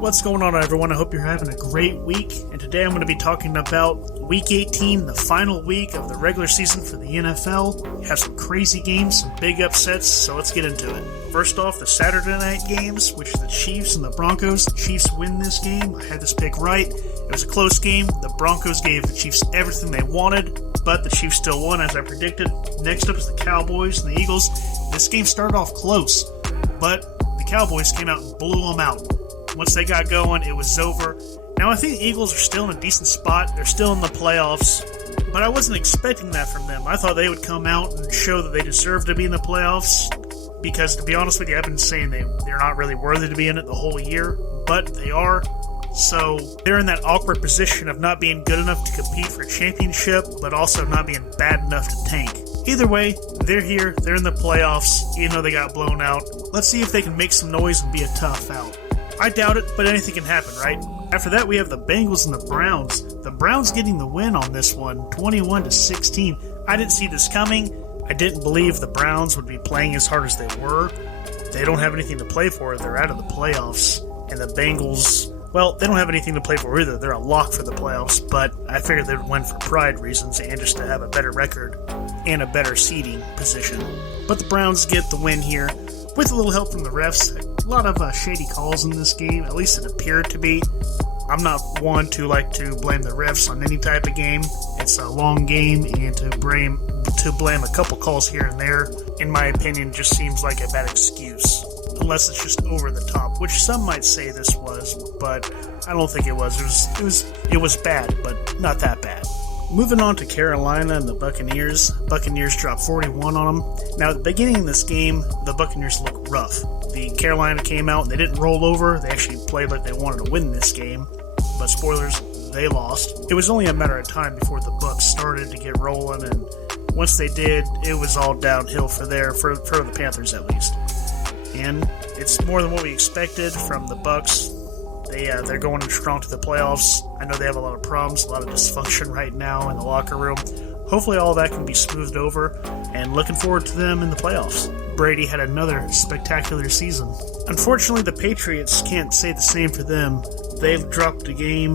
What's going on, everyone? I hope you're having a great week, and today I'm going to be talking about Week 18, the final week of the regular season for the NFL. We have some crazy games, some big upsets, so let's get into it. First off, the Saturday night games, which are the Chiefs and the Broncos. The Chiefs win this game. I had this pick right. It was a close game. The Broncos gave the Chiefs everything they wanted, but the Chiefs still won, as I predicted. Next up is the Cowboys and the Eagles. This game started off close, but the Cowboys came out and blew them out. Once they got going, it was over. Now, I think the Eagles are still in a decent spot. They're still in the playoffs, but I wasn't expecting that from them. I thought they would come out and show that they deserve to be in the playoffs, because, to be honest with you, I've been saying they're not really worthy to be in it the whole year, but they are. So they're in that awkward position of not being good enough to compete for a championship, but also not being bad enough to tank. Either way, they're here, they're in the playoffs, even though they got blown out. Let's see if they can make some noise and be a tough out. I doubt it, but anything can happen, right? After that, we have the Bengals and the Browns. The Browns getting the win on this one, 21-16. I didn't see this coming. I didn't believe the Browns would be playing as hard as they were. They don't have anything to play for. They're out of the playoffs. And the Bengals, well, they don't have anything to play for either. They're a lock for the playoffs, but I figured they'd win for pride reasons and just to have a better record and a better seeding position. But the Browns get the win here with a little help from the refs. A lot of shady calls in this game, at least it appeared to be. I'm not one to like to blame the refs on any type of game. It's a long game, and to blame a couple calls here and there, in my opinion, just seems like a bad excuse. Unless it's just over the top, which some might say this was, but I don't think it was. It was bad, but not that bad. Moving on to Carolina and the Buccaneers. Buccaneers dropped 41 on them. Now, at the beginning of this game, the Buccaneers looked rough. The Carolina came out and they didn't roll over. They actually played like they wanted to win this game. But spoilers, they lost. It was only a matter of time before the Bucs started to get rolling, and once they did, it was all downhill for the Panthers at least. And it's more than what we expected from the Bucs. They're going strong to the playoffs. I know they have a lot of problems, a lot of dysfunction right now in the locker room. Hopefully all that can be smoothed over, and looking forward to them in the playoffs. Brady had another spectacular season. Unfortunately, the Patriots can't say the same for them. They've dropped a game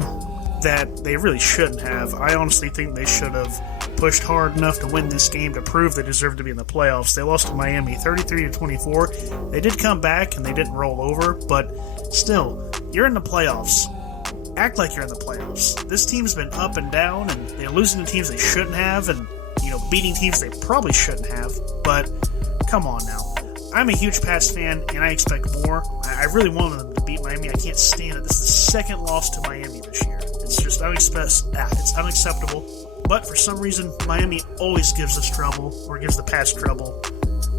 that they really shouldn't have. I honestly think they should have pushed hard enough to win this game to prove they deserve to be in the playoffs. They lost to Miami 33-24. They did come back and they didn't roll over, but still, you're in the playoffs. Act like you're in the playoffs. This team's been up and down, and they're losing to teams they shouldn't have, and beating teams they probably shouldn't have, but come on now. I'm a huge Pats fan, and I expect more. I really wanted them to beat Miami. I can't stand it. This is the second loss to Miami this year. It's just it's unacceptable. But for some reason, Miami always gives us trouble, or gives the Pats trouble.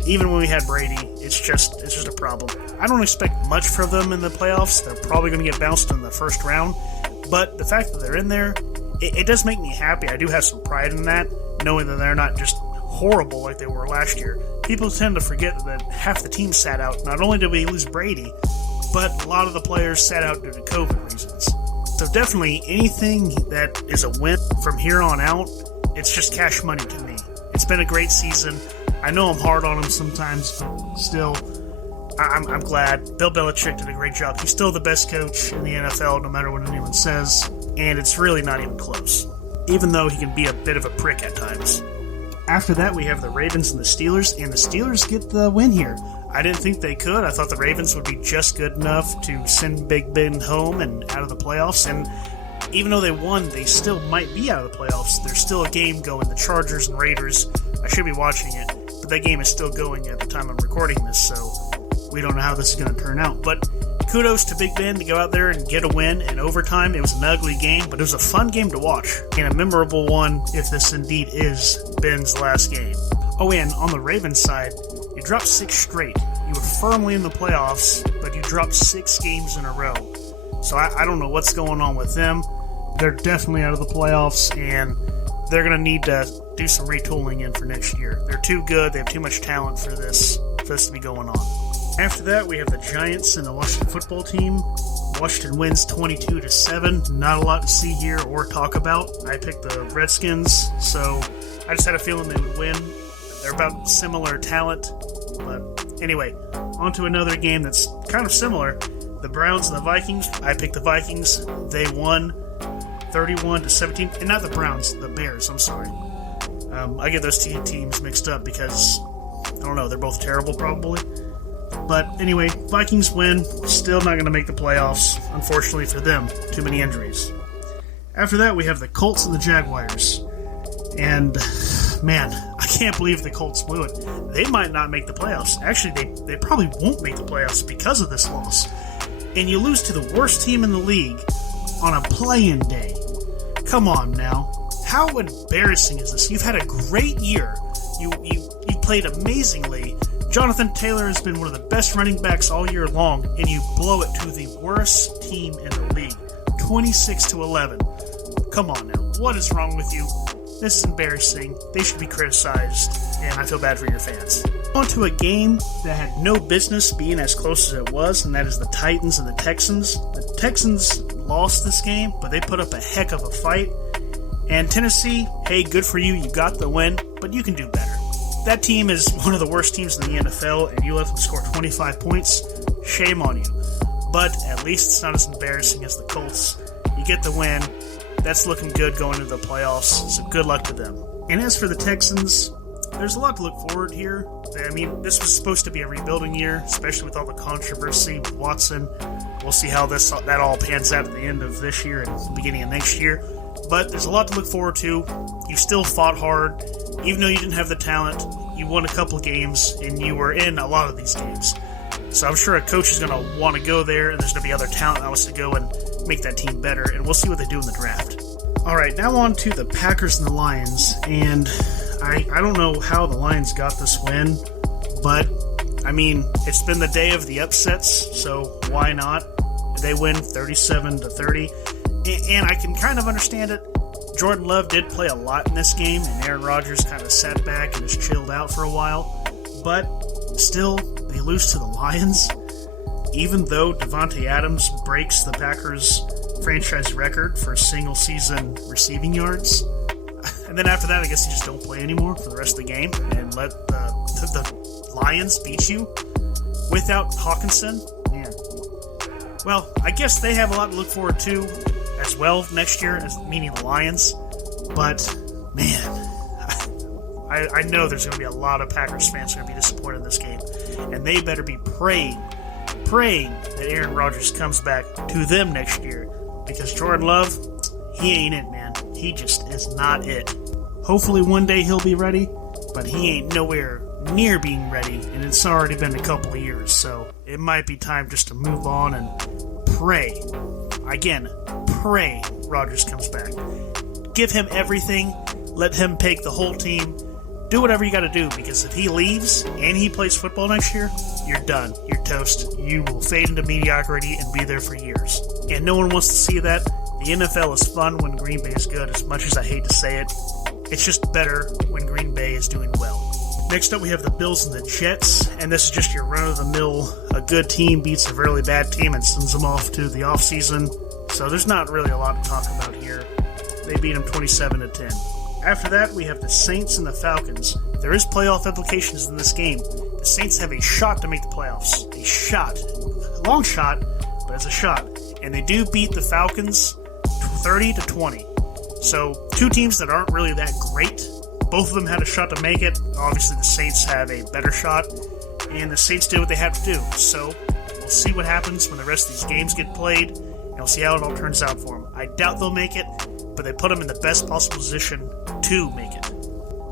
Even when we had Brady, it's just a problem. I don't expect much from them in the playoffs. They're probably going to get bounced in the first round. But the fact that they're in there, it does make me happy. I do have some pride in that, knowing that they're not just horrible like they were last year. People tend to forget that half the team sat out. Not only did we lose Brady, but a lot of the players sat out due to COVID reasons. So definitely anything that is a win from here on out, it's just cash money to me. It's been a great season. I know I'm hard on him sometimes, but still, I'm glad. Bill Belichick did a great job. He's still the best coach in the NFL, no matter what anyone says, and it's really not even close, even though he can be a bit of a prick at times. After that, we have the Ravens and the Steelers get the win here. I didn't think they could. I thought the Ravens would be just good enough to send Big Ben home and out of the playoffs, and even though they won, they still might be out of the playoffs. There's still a game going, the Chargers and Raiders. I should be watching it, but that game is still going at the time I'm recording this, so we don't know how this is going to turn out. But kudos to Big Ben to go out there and get a win in overtime. It was an ugly game, but it was a fun game to watch, and a memorable one if this indeed is Ben's last game. Oh, and on the Ravens side, you dropped 6 straight. You were firmly in the playoffs, but you dropped 6 games in a row. So I don't know what's going on with them. They're definitely out of the playoffs, and they're going to need to do some retooling in for next year. They're too good. They have too much talent for this to be going on. After that, we have the Giants and the Washington football team. Washington wins 22-7. Not a lot to see here or talk about. I picked the Redskins, so I just had a feeling they would win. They're about similar talent. But anyway, on to another game that's kind of similar. The Browns and the Vikings, I picked the Vikings. They won 31-17. And not the Browns, the Bears, I'm sorry. I get those two teams mixed up because, I don't know, they're both terrible probably. But anyway, Vikings win. Still not going to make the playoffs, unfortunately for them. Too many injuries. After that, we have the Colts and the Jaguars. And, man, I can't believe the Colts blew it. They might not make the playoffs. Actually, they probably won't make the playoffs because of this loss. And you lose to the worst team in the league on a play-in day. Come on now. How embarrassing is this? You've had a great year. You played amazingly. Jonathan Taylor has been one of the best running backs all year long, and you blow it to the worst team in the league. 26-11. Come on now. What is wrong with you? This is embarrassing. They should be criticized, and I feel bad for your fans. On to a game that had no business being as close as it was, and that is the Titans and the Texans. The Texans lost this game, but they put up a heck of a fight. And Tennessee, hey, good for you. You got the win, but you can do better. That team is one of the worst teams in the NFL, and you let them score 25 points. Shame on you. But at least it's not as embarrassing as the Colts. You get the win. That's looking good going into the playoffs, so good luck to them. And as for the Texans, there's a lot to look forward here. I mean, this was supposed to be a rebuilding year, especially with all the controversy with Watson. We'll see how that all pans out at the end of this year and the beginning of next year. But there's a lot to look forward to. You still fought hard. Even though you didn't have the talent, you won a couple games, and you were in a lot of these games. So I'm sure a coach is going to want to go there, and there's going to be other talent that wants to go and make that team better, and we'll see what they do in the draft. All right, now on to the Packers and the Lions, and I don't know how the Lions got this win, but, I mean, it's been the day of the upsets, so why not? They win 37-30. And I can kind of understand it. Jordan Love did play a lot in this game, and Aaron Rodgers kind of sat back and just chilled out for a while. But still, they lose to the Lions. Even though Devontae Adams breaks the Packers' franchise record for single-season receiving yards. And then after that, I guess you just don't play anymore for the rest of the game and let the Lions beat you without Hawkinson. Man. Well, I guess they have a lot to look forward to as well next year, meaning the Lions. But, man, I know there's going to be a lot of Packers fans who are going to be disappointed in this game. And they better be praying that Aaron Rodgers comes back to them next year. Because Jordan Love, he ain't it, man. He just is not it. Hopefully one day he'll be ready, but he ain't nowhere near being ready, and it's already been a couple of years, so it might be time just to move on and pray. Again, pray Rodgers comes back. Give him everything. Let him take the whole team. Do whatever you got to do, because if he leaves and he plays football next year, you're done. You're toast. You will fade into mediocrity and be there for years. And no one wants to see that. The NFL is fun when Green Bay is good, as much as I hate to say it. It's just better when Green Bay is doing well. Next up, we have the Bills and the Jets, and this is just your run-of-the-mill. A good team beats a really bad team and sends them off to the offseason. So there's not really a lot to talk about here. They beat them 27-10. After that, we have the Saints and the Falcons. There is playoff implications in this game. The Saints have a shot to make the playoffs. A shot. A long shot, but it's a shot. And they do beat the Falcons 30-20. So, two teams that aren't really that great. Both of them had a shot to make it. Obviously, the Saints have a better shot. And the Saints did what they had to do. So, we'll see what happens when the rest of these games get played. And we'll see how it all turns out for them. I doubt they'll make it, but they put them in the best possible position to make it.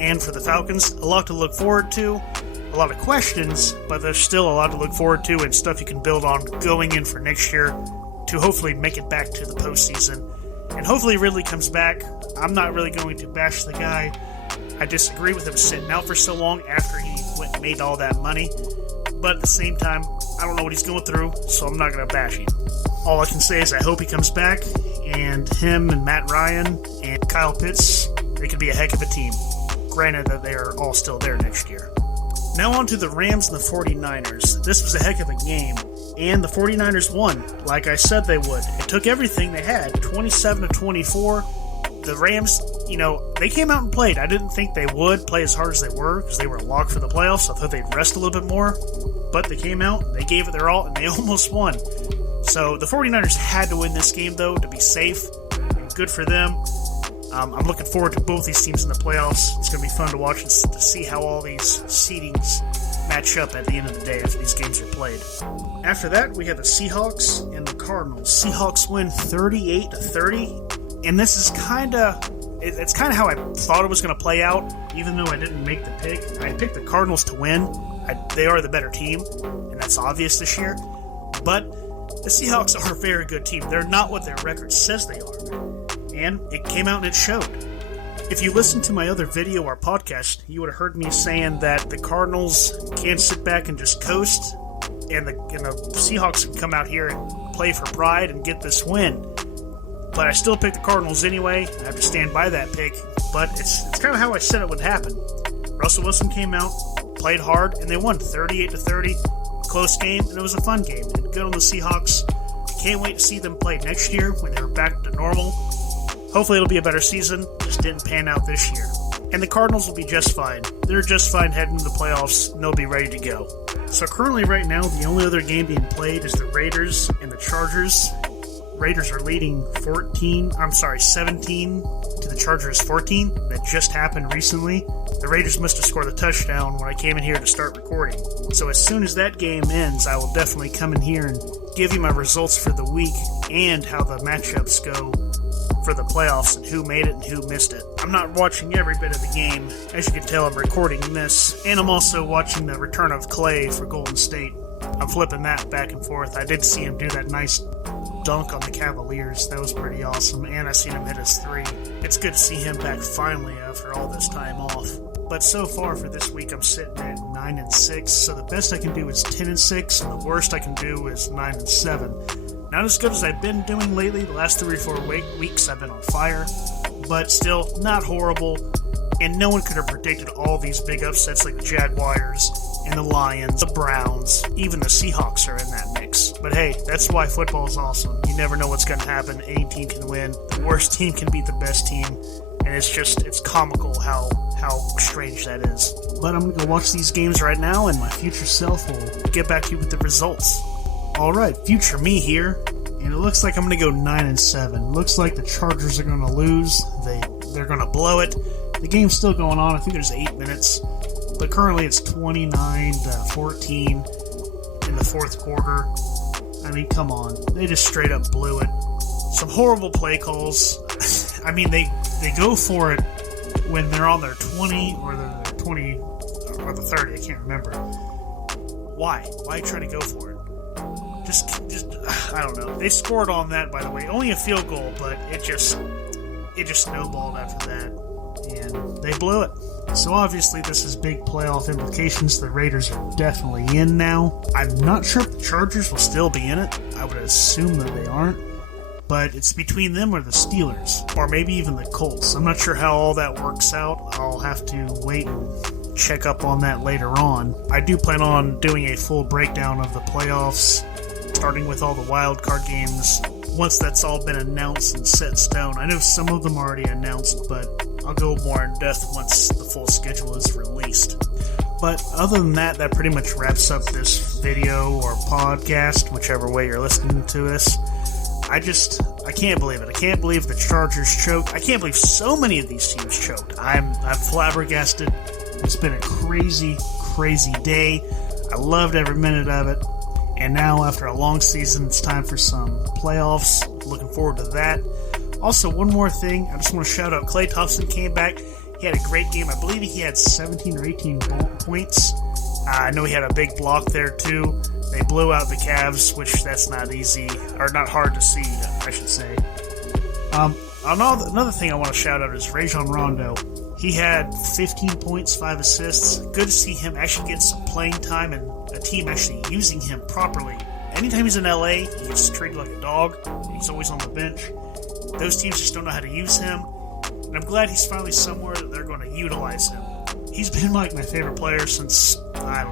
And for the Falcons, a lot to look forward to, a lot of questions, but there's still a lot to look forward to and stuff you can build on going in for next year to hopefully make it back to the postseason. And hopefully Ridley comes back. I'm not really going to bash the guy. I disagree with him sitting out for so long after he went and made all that money. But at the same time, I don't know what he's going through, so I'm not going to bash him. All I can say is I hope he comes back, and him and Matt Ryan and Kyle Pitts, they could be a heck of a team. Granted that they are all still there next year. Now on to the Rams and the 49ers. This was a heck of a game, and the 49ers won, like I said they would. It took everything they had, 27-24. The Rams, they came out and played. I didn't think they would play as hard as they were because they were locked for the playoffs. I thought they'd rest a little bit more, but they came out, they gave it their all, and they almost won. So the 49ers had to win this game, though, to be safe. Good for them. I'm looking forward to both these teams in the playoffs. It's going to be fun to watch and to see how all these seedings match up at the end of the day after these games are played. After that, we have the Seahawks and the Cardinals. Seahawks win 38-30, and this is it's kind of how I thought it was going to play out, even though I didn't make the pick. I picked the Cardinals to win. They are the better team, and that's obvious this year. But the Seahawks are a very good team. They're not what their record says they are. And it came out and it showed. If you listened to my other video or podcast, you would have heard me saying that the Cardinals can't sit back and just coast, and the Seahawks can come out here and play for pride and get this win. But I still picked the Cardinals anyway. I have to stand by that pick. But it's kind of how I said it would happen. Russell Wilson came out, played hard, and they won 38-30. Close game, and it was a fun game. And good on the Seahawks. Can't wait to see them play next year when they're back to normal. Hopefully it'll be a better season. Just didn't pan out this year. And the Cardinals will be just fine. They're just fine heading into the playoffs, and they'll be ready to go. So currently right now, the only other game being played is the Raiders and the Chargers. Raiders are leading 17 to the Chargers 14. That just happened recently. The Raiders must have scored a touchdown when I came in here to start recording. So as soon as that game ends, I will definitely come in here and give you my results for the week and how the matchups go for the playoffs and who made it and who missed it. I'm not watching every bit of the game. As you can tell, I'm recording this, and I'm also watching the return of Clay for Golden State. I'm flipping that back and forth. I did see him do that nice dunk on the Cavaliers. That was pretty awesome, and I seen him hit his three. It's good to see him back finally after all this time off. But so far for this week, I'm sitting at 9-6, so the best I can do is 10-6, and the worst I can do is 9-7. Not as good as I've been doing lately. The last 3 or 4 weeks I've been on fire, but still not horrible. And no one could have predicted all these big upsets like the Jaguars and the Lions, the Browns, even the Seahawks are in that mix. But hey, that's why football is awesome. You never know what's going to happen. Any team can win. The worst team can beat the best team. And it's comical how strange that is. But I'm going to go watch these games right now, and my future self will get back to you with the results. Alright, future me here, and it looks like I'm going to go 9-7. Looks like the Chargers are going to lose. They're going to blow it. The game's still going on. I think there's 8 minutes, but currently it's 29-14 in the fourth quarter. I mean, come on. They just straight up blew it. Some horrible play calls. I mean, they go for it when they're on their 20 or their 20 or the 30. I can't remember. Why? Why try to go for it? Just I don't know. They scored on that, by the way. Only a field goal, but it just snowballed after that, and they blew it. So obviously this has big playoff implications. The Raiders are definitely in now. I'm not sure if the Chargers will still be in it. I would assume that they aren't. But it's between them or the Steelers, or maybe even the Colts. I'm not sure how all that works out. I'll have to wait and check up on that later on. I do plan on doing a full breakdown of the playoffs, starting with all the wild card games, once that's all been announced and set in stone. I know some of them are already announced, but I'll go more in depth once the full schedule is released. But other than that, that pretty much wraps up this video or podcast, whichever way you're listening to this. I can't believe it. I can't believe the Chargers choked. I can't believe so many of these teams choked. I'm flabbergasted. It's been a crazy, crazy day. I loved every minute of it. And now, after a long season, it's time for some playoffs. Looking forward to that. Also, one more thing. I just want to shout out Klay Thompson came back. He had a great game. I believe he had 17 or 18 points. I know he had a big block there, too. They blew out the Cavs, which that's not easy, or not hard to see, I should say. Another thing I want to shout out is Rajon Rondo. He had 15 points, 5 assists. Good to see him actually get some playing time and a team actually using him properly. Anytime he's in LA, he gets treated like a dog. He's always on the bench. Those teams just don't know how to use him. And I'm glad he's finally somewhere that they're going to utilize him. He's been like my favorite player since I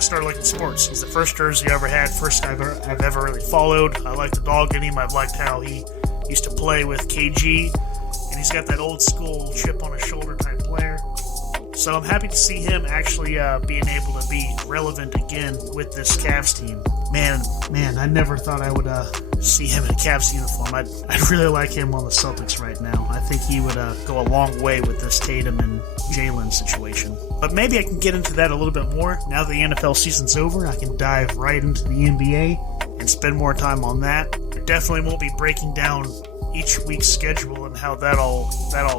started liking sports. He's the first jersey I ever had, first I've ever really followed. I like the dog in him. I've liked how he used to play with KG, and he's got that old school chip on his shoulder type player. So I'm happy to see him actually being able to be relevant again with this Cavs team. Man, I never thought I would see him in a Cavs uniform. I'd really like him on the Celtics right now. I think he would go a long way with this Tatum and Jalen situation. But maybe I can get into that a little bit more. Now that the NFL season's over, I can dive right into the NBA and spend more time on that. I definitely won't be breaking down each week's schedule and how that all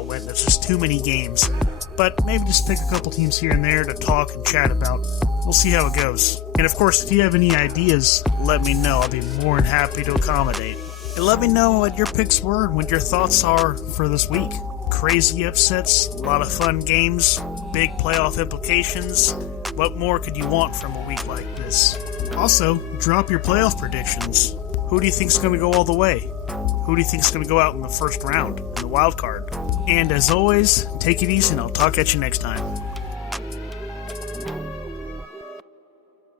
went. There's just too many games. But maybe just pick a couple teams here and there to talk and chat about. We'll see how it goes. And of course, if you have any ideas, let me know. I'll be more than happy to accommodate. And let me know what your picks were and what your thoughts are for this week. Crazy upsets, a lot of fun games, big playoff implications. What more could you want from a week like this? Also, drop your playoff predictions. Who do you think's going to go all the way? Who do you think's going to go out in the first round, in the wild card? And as always, take it easy and I'll talk at you next time.